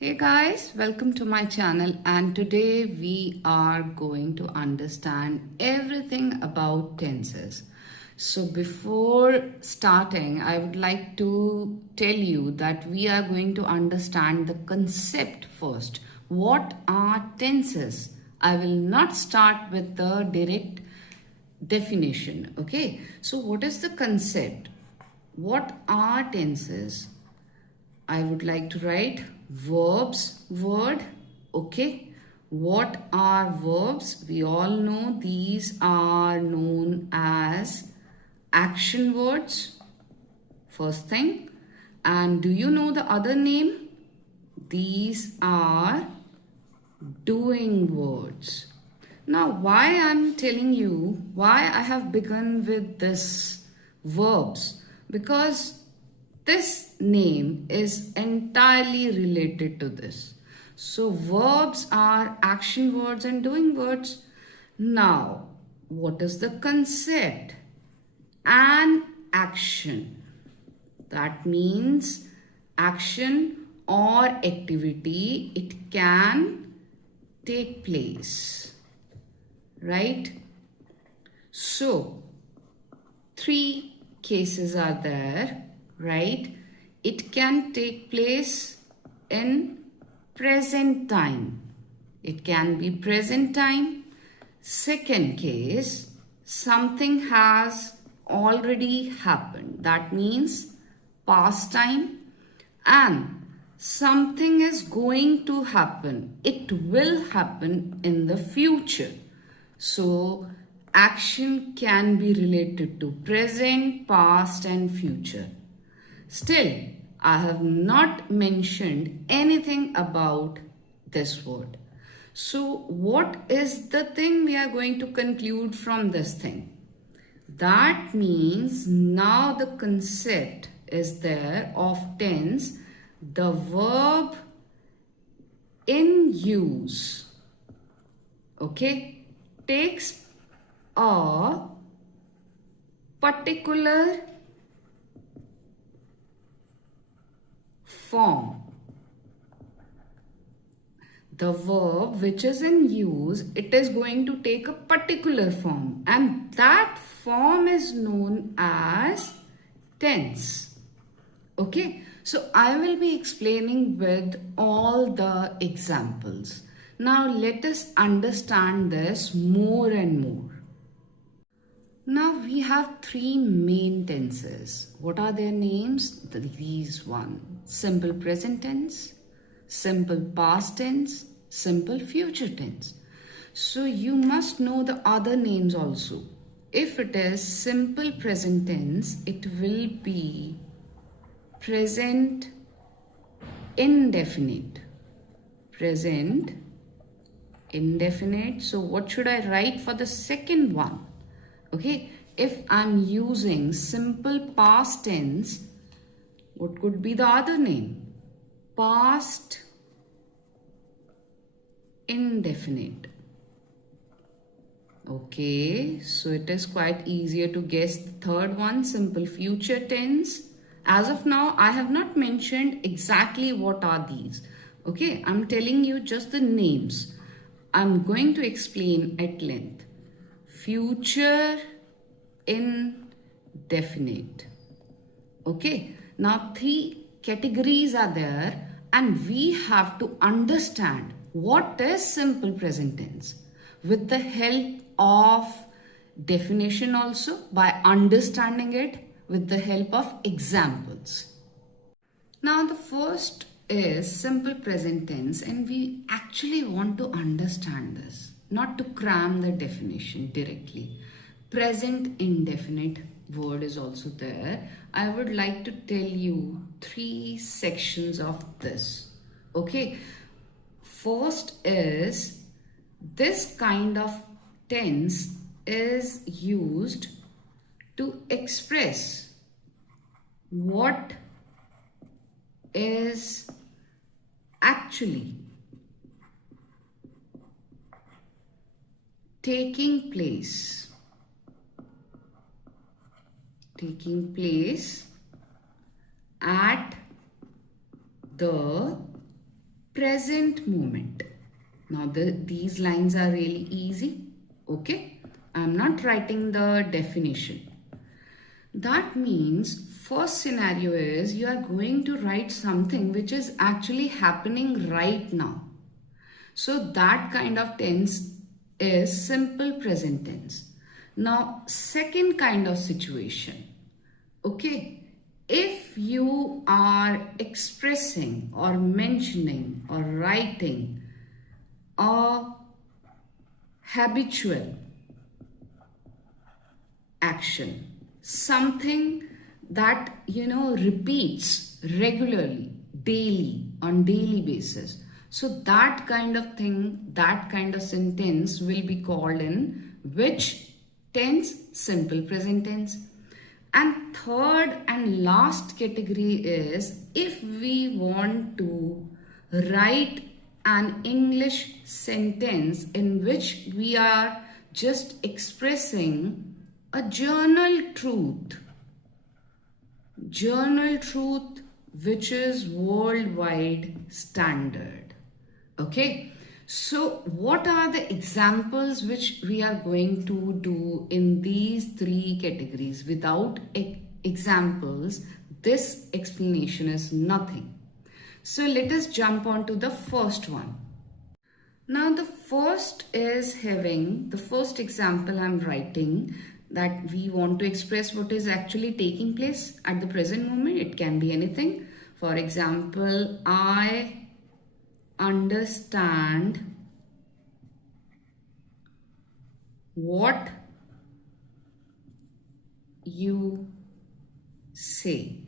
Hey guys, welcome to my channel, and today we are going to understand everything about tenses. So before starting, I would like to tell you that we are going to understand the concept first. What are tenses? I will not start with the direct definition. Okay, so what is the concept? What are tenses? I would like to write verbs word. Okay. What are verbs? We all know these are known as action words. First thing. And do you know the other name? These are doing words. Now, why I'm telling you why I have begun with this verbs? Because this name is entirely related to this. So verbs are action words and doing words. Now, what is the concept? An action. That means action or activity. It can take place. Right? So, three cases are there. Right? It can take place in present time. It can be present time. Second case, something has already happened. That means past time. And something is going to happen. It will happen in the future. So, action can be related to present, past, and future. Still, I have not mentioned anything about this word. So, what is the thing we are going to conclude from this thing? That means now the concept is there of tense, the verb in use, okay, takes a particular form. The verb which is in use, it is going to take a particular form, and that form is known as tense. Okay, so I will be explaining with all the examples. Now let us understand this more and more. Now we have three main tenses. What are their names? These one. Simple present tense, simple past tense, simple future tense. So you must know the other names also. If it is simple present tense, it will be present indefinite. Present indefinite. So what should I write for the second one? Okay, if I'm using simple past tense, what could be the other name? Past indefinite. Okay, so it is quite easier to guess the third one, simple future tense. As of now, I have not mentioned exactly what are these. Okay, I'm telling you just the names. I'm going to explain at length. Future indefinite. Okay, now three categories are there, and we have to understand what is simple present tense with the help of definition, also by understanding it with the help of examples. Now the first is simple present tense, and we actually want to understand this, not to cram the definition directly. Present indefinite word is also there. I would like to tell you three sections of this. Okay. First is this kind of tense is used to express what is actually taking place at the present moment. Now these lines are really easy. Okay, I'm not writing the definition. That means first scenario is you are going to write something which is actually happening right now. So that kind of tense is simple present tense. Now second kind of situation. Okay, if you are expressing or mentioning or writing a habitual action, something that repeats regularly, daily, on daily basis, so that kind of thing, that kind of sentence will be called in which tense? Simple present tense. And third and last category is if we want to write an English sentence in which we are just expressing a journal truth which is worldwide standard. Okay, so what are the examples which we are going to do in these three categories? Without examples, this explanation is nothing. So let us jump on to the first one. Now the first example I'm writing, that we want to express what is actually taking place at the present moment. It can be anything. For example, I understand what you say.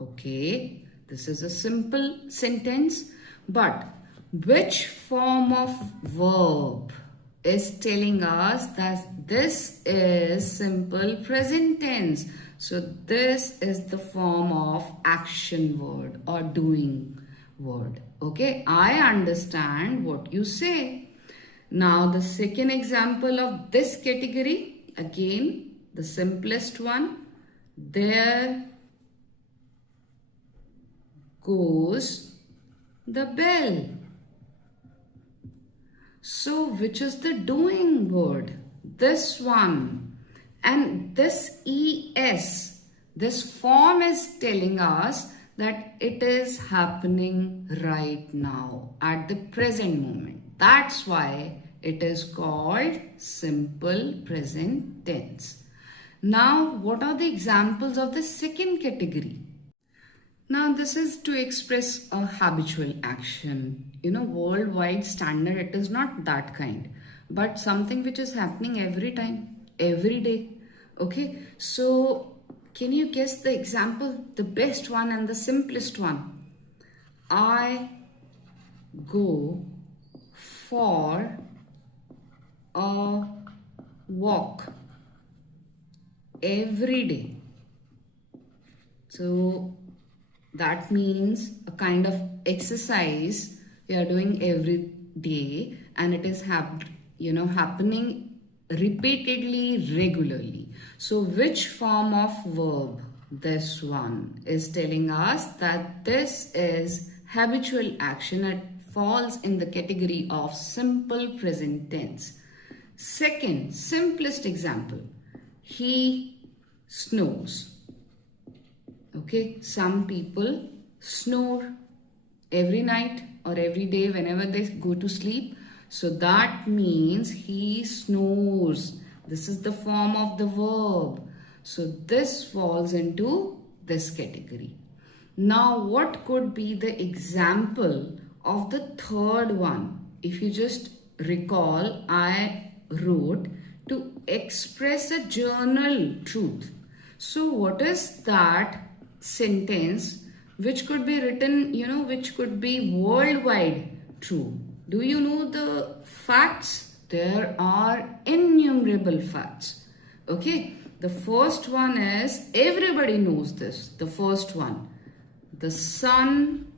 Okay, this is a simple sentence, but which form of verb is telling us that this is simple present tense? So this is the form of action word or doing word. Okay, I understand what you say. Now the second example of this category, again the simplest one, there goes the bell. So which is the doing word? This one. And this ES, this form is telling us that it is happening right now at the present moment. That's why it is called simple present tense. Now, what are the examples of the second category? Now, this is to express a habitual action. Worldwide standard, it is not that kind, but something which is happening every time, every day. Okay, so can you guess the example? The best one and the simplest one. I go for a walk every day. So that means a kind of exercise we are doing every day, and it is happening repeatedly, regularly. So which form of verb? This one is telling us that this is habitual action. It falls in the category of simple present tense. Second, simplest example. He snores. Okay, some people snore every night or every day whenever they go to sleep. So that means he snores. This is the form of the verb. So this falls into this category. Now what could be the example of the third one? If you just recall, I wrote to express a journal truth. So what is that sentence which could be written, which could be worldwide true? Do you know the facts? There are innumerable facts. Okay, the first one is, everybody knows this. The first one, the sun,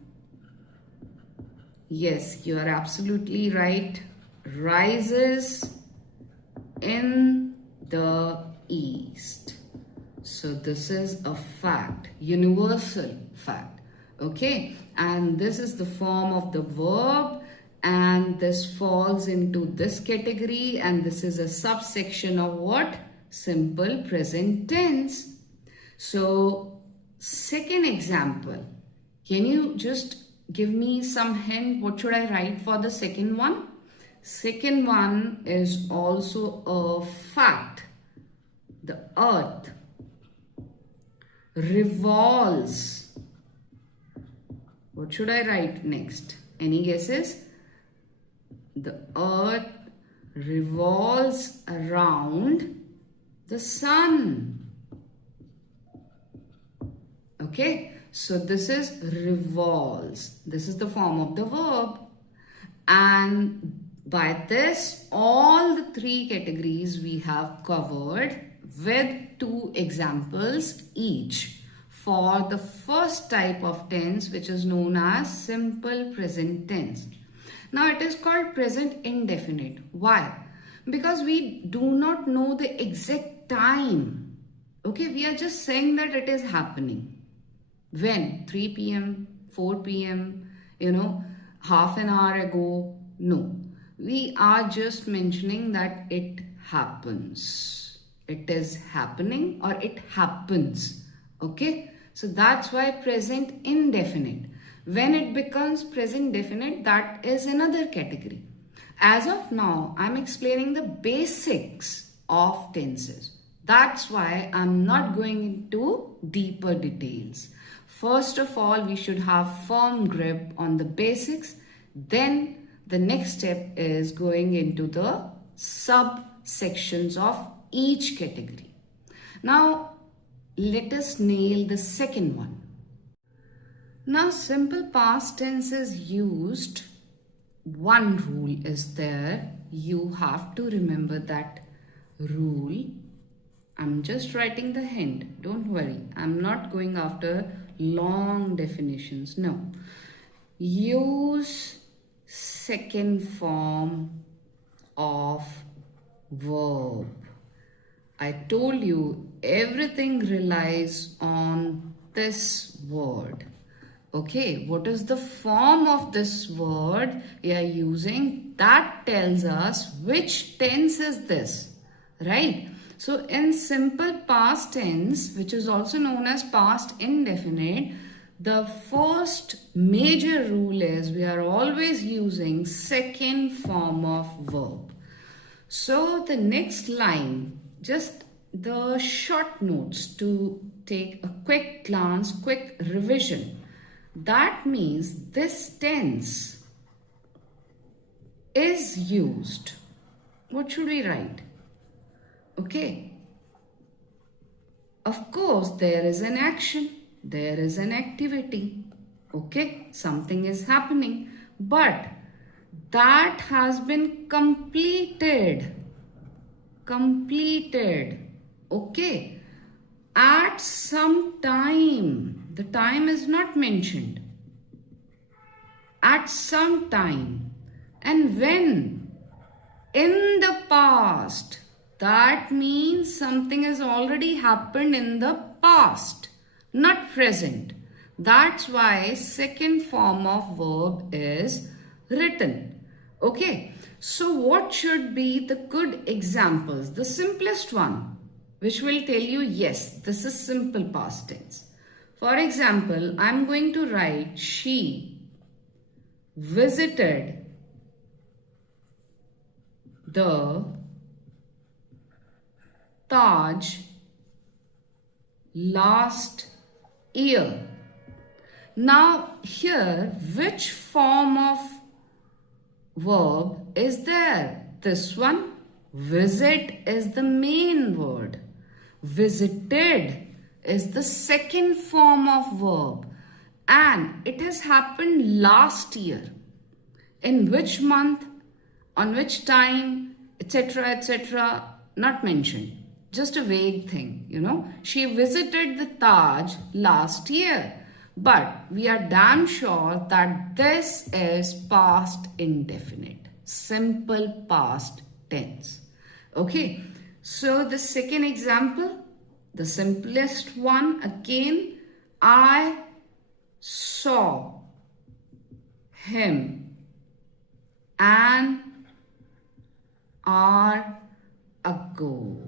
yes, you are absolutely right, rises in the east. So this is a fact, universal fact. Okay, and this is the form of the verb, and this falls into this category, and this is a subsection of what? Simple present tense. So, second example, can you just give me some hint? What should I write for the second one? Second one is also a fact. The earth revolves. What should I write next? Any guesses? The earth revolves around the sun. Okay, so this is revolves. This is the form of the verb. And by this, all the three categories we have covered with two examples each for the first type of tense, which is known as simple present tense. Now it is called present indefinite. Why? Because we do not know the exact time. Okay, we are just saying that it is happening. When? 3 p.m., 4 p.m., half an hour ago. No. We are just mentioning that it happens. It is happening or it happens. Okay? So that's why present indefinite. When it becomes present definite, that is another category. As of now, I'm explaining the basics of tenses. That's why I'm not going into deeper details. First of all, we should have firm grip on the basics. Then the next step is going into the subsections of each category. Now, let us nail the second one. Now, simple past tense is used. One rule is there. You have to remember that rule. I'm just writing the hint. Don't worry. I'm not going after long definitions. No. Use second form of verb. I told you everything relies on this word. Okay, what is the form of this word we are using? That tells us which tense is this, right? So in simple past tense, which is also known as past indefinite, the first major rule is we are always using second form of verb. So the next line, just the short notes to take a quick glance, quick revision. That means this tense is used. What should we write? Okay. Of course, there is an action. There is an activity. Okay. Something is happening. But that has been completed. Completed. Okay. At some time. The time is not mentioned. At some time. And when? In the past. That means something has already happened in the past, not present. That's why second form of verb is written. Okay. So what should be the good examples? The simplest one, which will tell you, yes, this is simple past tense. For example, I'm going to write she visited the Taj last year. Now here, which form of verb is there? This one. Visit is the main word. Visited is the second form of verb. And it has happened last year. In which month, on which time, etc., etc., not mentioned. Just a vague thing, She visited the Taj last year. But we are damn sure that this is past indefinite. Simple past tense. Okay. So the second example, the simplest one, again, I saw him an hour ago.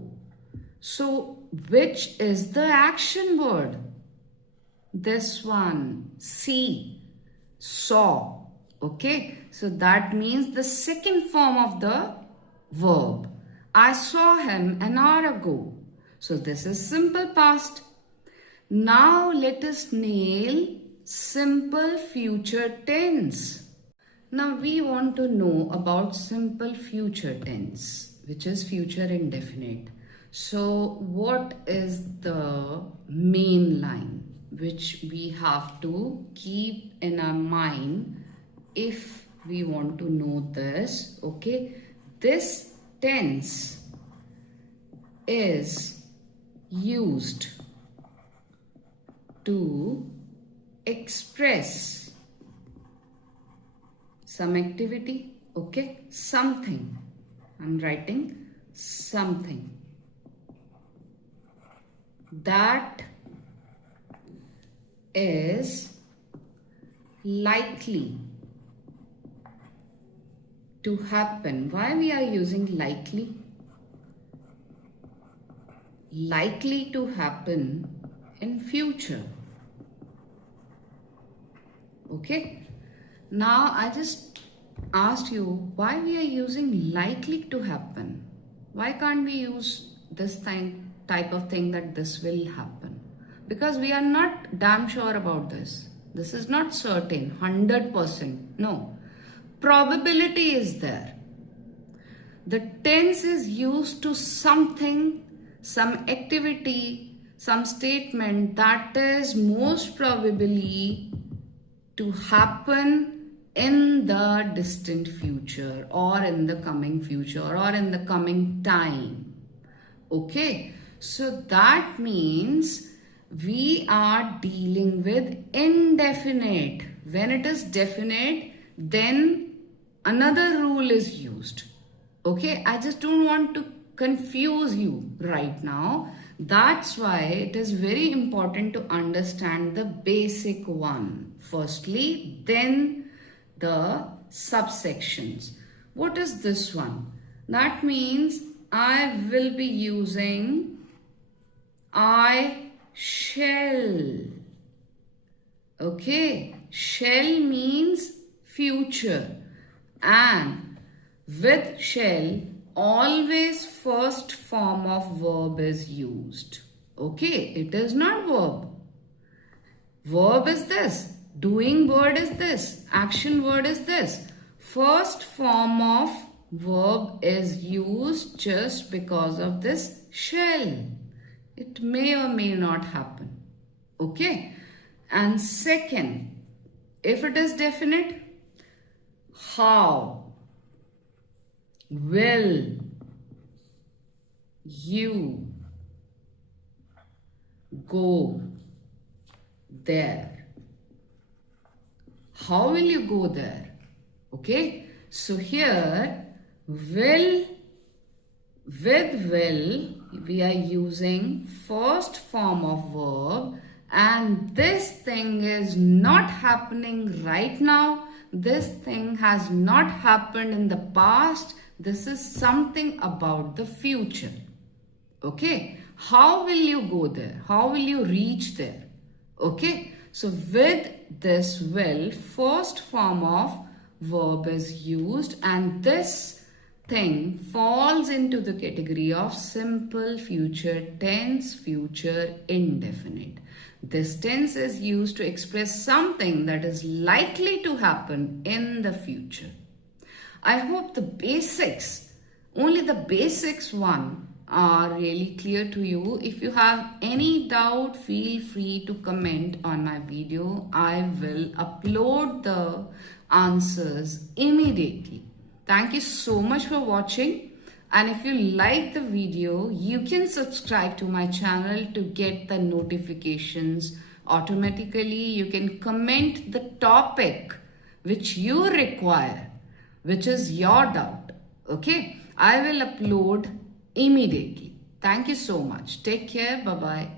So, which is the action word? This one, see, saw. Okay, so that means the second form of the verb. I saw him an hour ago. So this is simple past. Now let us nail simple future tense. Now we want to know about simple future tense, which is future indefinite. So what is the main line which we have to keep in our mind if we want to know this? Okay, this tense is used to express some activity, okay, something. I'm writing something that is likely to happen. Why we are using likely? Likely to happen in future. Okay. Now I just asked you why we are using likely to happen. Why can't we use this type of thing that this will happen? Because we are not damn sure about this. This is not certain, 100%. No. Probability is there. The tense is used to something, some activity, some statement that is most probably to happen in the distant future or in the coming future or in the coming time. Okay, so that means we are dealing with indefinite. When it is definite, then another rule is used. Okay, I just don't want to confuse you right now. That's why it is very important to understand the basic one firstly, then the subsections. What is this one? That means I will be using I shall. Okay, shall means future, and with shall always first form of verb is used. Okay, it is not verb. Verb is this, doing word is this, action word is this. First form of verb is used just because of this shall. It may or may not happen. Okay. And second, if it is definite, how will you go there? How will you go there? Okay. So here, will, with will, we are using first form of verb, and this thing is not happening right now. This thing has not happened in the past. This is something about the future. Okay. How will you go there? How will you reach there? Okay. So with this will, first form of verb is used, and this thing falls into the category of simple future tense, future indefinite. This tense is used to express something that is likely to happen in the future. I hope the basics, only the basics one, are really clear to you. If you have any doubt, feel free to comment on my video. I will upload the answers immediately. Thank you so much for watching. And if you like the video, you can subscribe to my channel to get the notifications automatically. You can comment the topic which you require, which is your doubt. Okay, I will upload immediately. Thank you so much. Take care. Bye-bye.